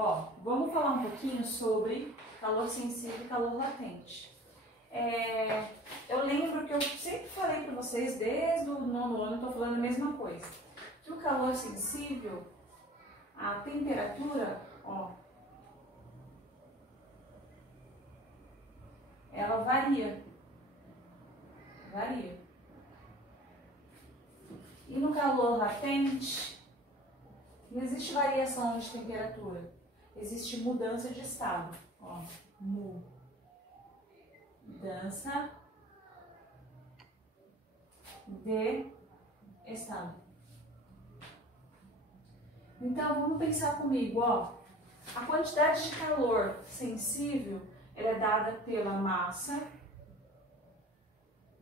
Ó, vamos falar um pouquinho sobre calor sensível e calor latente. Eu lembro que eu sempre falei para vocês, desde o 9º ano, estou falando a mesma coisa. Que o calor sensível, a temperatura, ó, ela varia. E no calor latente, não existe variação de temperatura, existe mudança de estado. Ó, mudança de estado. Então, vamos pensar comigo, ó. A quantidade de calor sensível, ela é dada pela massa,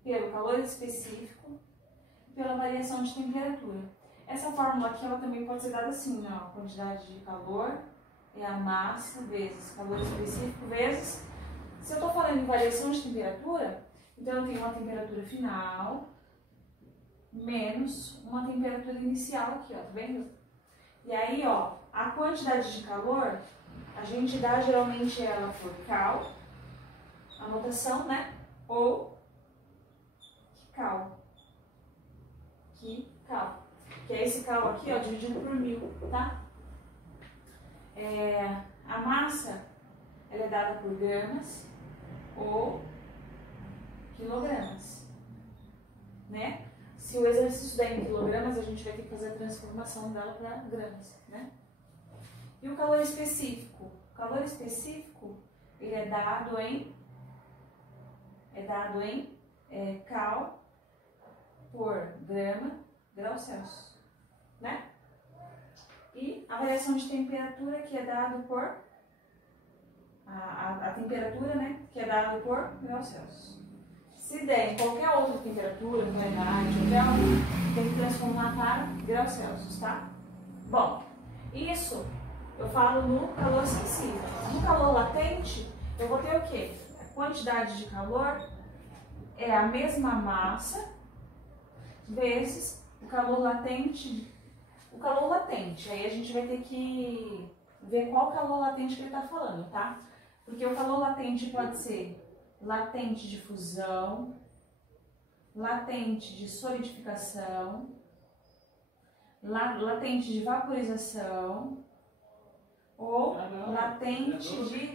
pelo calor específico e pela variação de temperatura. Essa fórmula aqui, ela também pode ser dada assim, ó. A quantidade de calor é a massa vezes calor específico vezes... Se eu estou falando em variação de temperatura, então eu tenho uma temperatura final menos uma temperatura inicial aqui, ó, tá vendo? E aí, ó, a quantidade de calor, a gente dá geralmente ela por cal, a notação, né? Ou cal. Que é esse cal aqui, ó, dividido por 1000, tá? A massa, ela é dada por gramas ou quilogramas, né? Se o exercício der em quilogramas, a gente vai ter que fazer a transformação dela para gramas, né? E o calor específico? O calor específico, ele é dado em cal por grau Celsius, né? E a variação de temperatura, que é dado por a temperatura, né, que é dada por grau Celsius. Se der em qualquer outra temperatura, Fahrenheit, tem que transformar para grau Celsius, tá? Bom, isso eu falo no calor sensível. No calor latente, eu vou ter o quê? A quantidade de calor é a mesma massa vezes o calor latente. O calor latente, aí a gente vai ter que ver qual calor latente que ele está falando, tá? Porque o calor latente pode ser latente de fusão, latente de solidificação, latente de vaporização ou latente de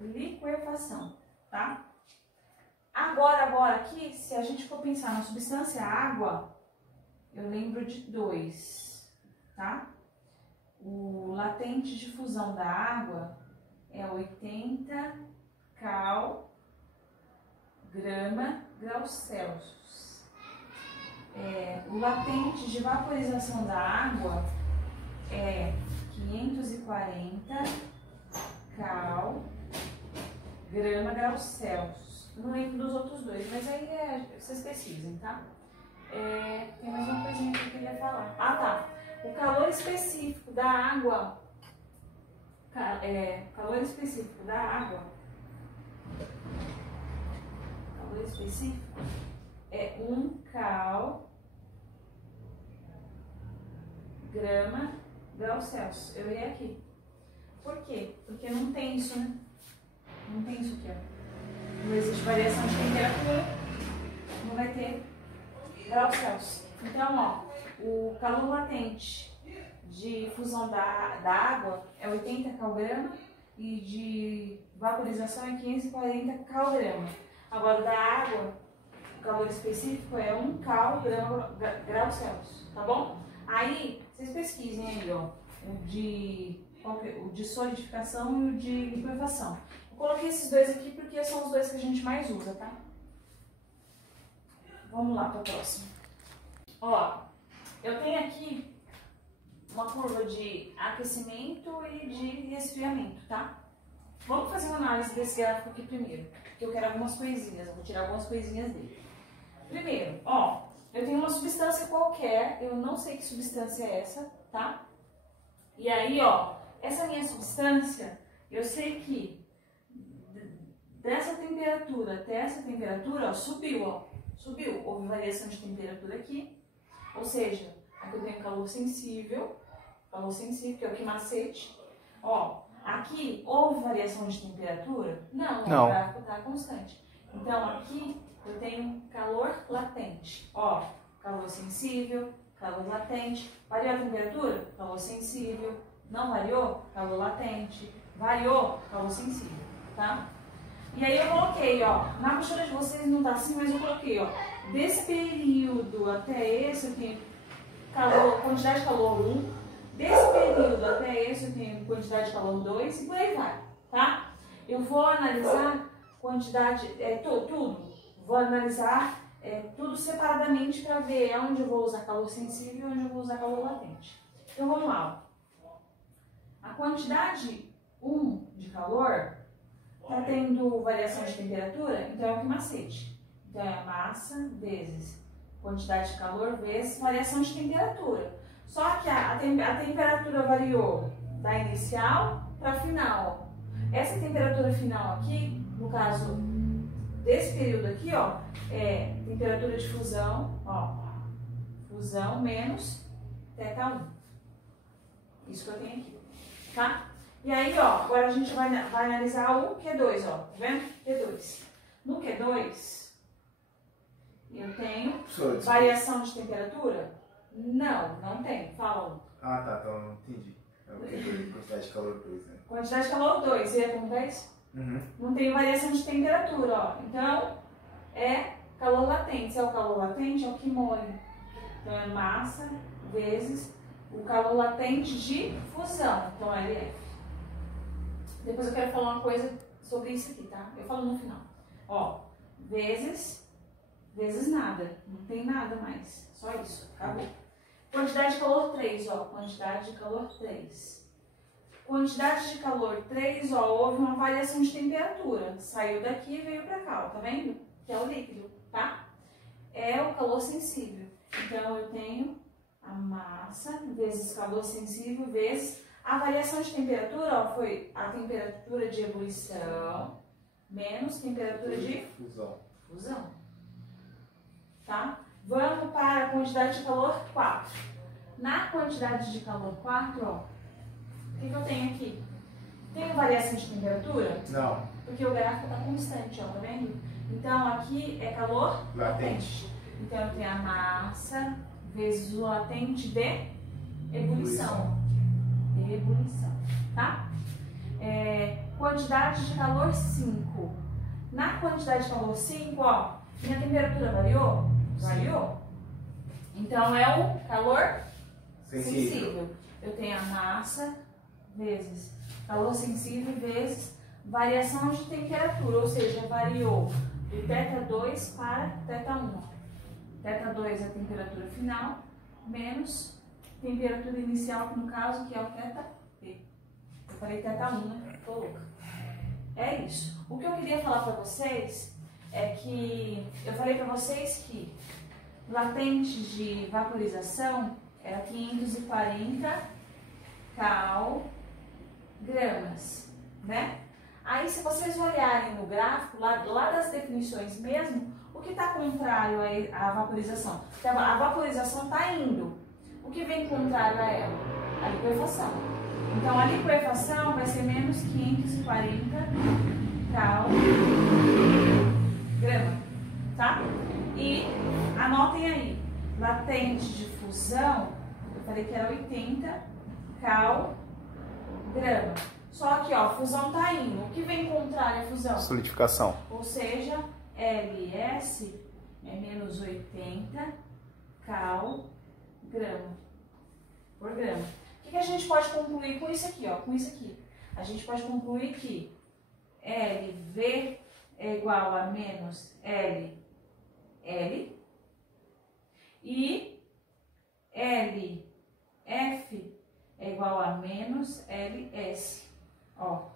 liquefação, tá? Agora aqui, se a gente for pensar na substância água, eu lembro de 2, tá? O latente de fusão da água é 80 cal grau Celsius. O latente de vaporização da água é 540 cal grau Celsius. Não lembro dos outros dois, mas aí vocês pesquisem, tá? Tem mais uma coisinha que eu queria falar. Ah, tá. O calor específico da água, calor específico é 1 cal grau Celsius. Eu errei aqui. Por quê? Porque não tem isso, né? Não tem isso aqui, ó. Não existe variação de temperatura, não vai ter grau Celsius. Então, ó, o calor latente de fusão da água é 80 cal e de vaporização é 540 cal. Agora, da água, o calor específico é 1 cal grau Celsius, tá bom? Aí, vocês pesquisem aí, ó, o de solidificação e o de liquefação. Eu coloquei esses dois aqui porque são os dois que a gente mais usa, tá? Vamos lá para o próximo. Ó, eu tenho aqui uma curva de aquecimento e de resfriamento, tá? Vamos fazer uma análise desse gráfico aqui primeiro, porque eu quero algumas coisinhas, eu vou tirar algumas coisinhas dele. Primeiro, ó, eu tenho uma substância qualquer, eu não sei que substância é essa, tá? E aí, ó, essa minha substância, eu sei que dessa temperatura até essa temperatura, ó, subiu, houve variação de temperatura aqui, ou seja, aqui eu tenho calor sensível, que é o que macete. Ó, aqui houve variação de temperatura? Não. O gráfico está constante. Então, aqui eu tenho calor latente. Ó, calor sensível, calor latente. Variou a temperatura? Calor sensível. Não variou? Calor latente. Variou? Calor sensível, tá? E aí eu coloquei, ó, na apostila de vocês não tá assim, mas eu coloquei, ó, desse período até esse eu tenho calor, quantidade de calor 1, desse período até esse eu tenho quantidade de calor 2 e por aí vai, tá? Eu vou analisar quantidade, tudo, vou analisar tudo separadamente para ver onde eu vou usar calor sensível e onde eu vou usar calor latente. Então vamos lá, ó. A quantidade 1 de calor está tendo variação de temperatura, então é o que macete. Então é a massa vezes quantidade de calor vezes variação de temperatura. Só que a temperatura variou da inicial para a final. Essa temperatura final aqui, no caso desse período aqui, ó, é temperatura de fusão, ó, fusão menos θ1. Isso que eu tenho aqui, tá? E aí, ó, agora a gente vai analisar o Q2, ó, tá vendo? Q2. No Q2, eu tenho variação de temperatura? Não tem. Fala um. Ah, tá, então não entendi. É o Q2, quantidade de calor 2, né? Quantidade de calor 2, e é como 10? Não tem variação de temperatura, ó. Então, é calor latente. Se é o calor latente, é o que molha. Então, é massa vezes o calor latente de fusão. Então, é LF. Depois eu quero falar uma coisa sobre isso aqui, tá? Eu falo no final. Ó, vezes nada. Não tem nada mais. Só isso. Acabou. Quantidade de calor 3, ó. Quantidade de calor 3. Quantidade de calor 3, ó. Houve uma variação de temperatura. Saiu daqui e veio pra cá, ó. Tá vendo? Que é o líquido, tá? É o calor sensível. Então, eu tenho a massa vezes calor sensível vezes a variação de temperatura, ó, foi a temperatura de ebulição menos temperatura de fusão. Tá? Vamos para a quantidade de calor 4. Na quantidade de calor 4, ó, o que eu tenho aqui? Tem variação de temperatura? Não. Porque o gráfico está constante, ó, tá vendo? Então, aqui é calor latente. Então, eu tenho a massa vezes o latente de ebulição, tá? Quantidade de calor 5. Na quantidade de calor 5, ó, minha temperatura variou? Variou. Então, é o calor sensível. Eu tenho a massa vezes calor sensível vezes variação de temperatura, ou seja, variou do θ2 para θ1. θ2 é a temperatura final, menos temperatura inicial, no caso, que é o θp. Eu falei θ1, né? Tô louca. É isso. O que eu queria falar para vocês é que eu falei para vocês que latente de vaporização era 540 cal/gramas, né? Aí, se vocês olharem no gráfico, lá das definições mesmo, o que está contrário à vaporização? Porque a vaporização está indo. O que vem contrário a ela? A liquefação. Então, a liquefação vai ser menos 540 cal/grama, tá? E anotem aí, latente de fusão, eu falei que era 80 cal/grama. Só que, ó, fusão tá indo. O que vem contrário à fusão? Solidificação. Ou seja, LS é menos 80 cal/grama por grama. O que a gente pode concluir com isso aqui, ó? Com isso aqui. A gente pode concluir que LV é igual a menos LL e LF é igual a menos LS. Ó,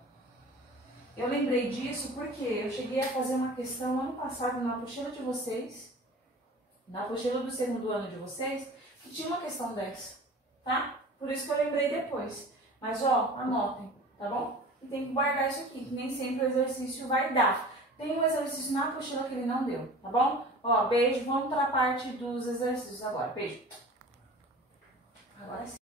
eu lembrei disso porque eu cheguei a fazer uma questão ano passado na apostila de vocês, na apostila do segundo ano de vocês, que tinha uma questão dessa, tá? Por isso que eu lembrei depois. Mas, ó, anotem, tá bom? E tem que guardar isso aqui, que nem sempre o exercício vai dar. Tem um exercício na apostila que ele não deu, tá bom? Ó, beijo, vamos para a parte dos exercícios agora. Beijo. Agora sim.